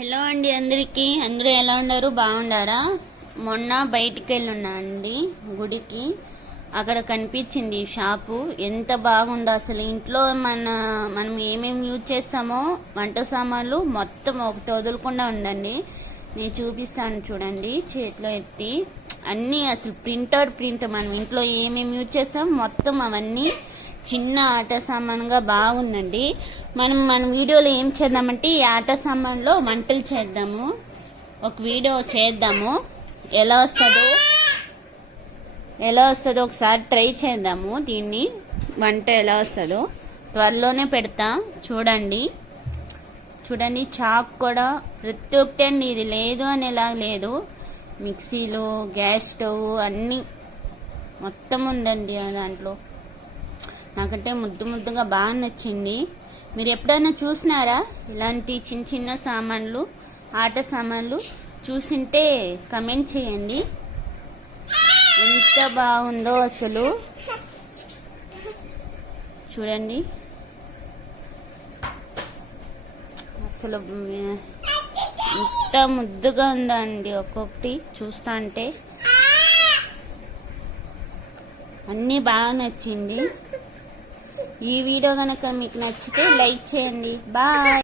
Hello అండి అందరికీ. అందరూ ఎలా ఉన్నారు? బాగుండారా మొన్న బయటికి వెళ్ళున్నా అండి గుడికి. అక్కడ కనిపించింది ఈ షాపు. ఎంత బాగుందో అసలు. ఇంట్లో మన మనం ఏమేమి యూజ్ చేస్తామో వంట సామాన్లు మొత్తం ఒకటి వదలకుండా ఉందండి. నేను చూపిస్తాను చూడండి. చేతిలో ఎత్తి. అన్నీ అసలు ప్రింటర్ ప్రింట్. మనం ఇంట్లో ఏమేమి యూజ్ చేస్తాం మొత్తం అవన్నీ చిన్న ఆట సామాన్గా బాగుందండి. మనం మన వీడియోలో ఏం చేద్దామంటే ఈ ఆట సామాన్లో వంటలు చేద్దాము. ఒక వీడియో చేద్దాము. ఎలా వస్తుందో ఎలా వస్తుందో ఒకసారి ట్రై చేద్దాము. దీన్ని వంట ఎలా వస్తుందో త్వరలోనే పెడతా. చూడండి. చూడండి చాక్ కూడా ప్రతి ఒక్కటి అండి. ఇది లేదు అని ఎలా లేదు. మిక్సీలు గ్యాస్ స్టవ్ అన్నీ మొత్తం ఉందండి ఆ దాంట్లో. నాకంటే ముద్దు ముద్దుగా బాగా నచ్చింది. మీరు ఎప్పుడైనా చూసినారా? ఇలాంటి చిన్న చిన్న సామాన్లు ఆట సామాన్లు చూసింటే కమెంట్ చేయండి. ఎంత బాగుందో అసలు. చూడండి. అసలు ఎంత ముద్దుగా ఉందండి ఒక్కొక్కటి చూస్తా అంటే. అన్నీ బాగా నచ్చింది. ఈ వీడియో కనుక మీకు నచ్చితే లైక్ చేయండి. బాయ్.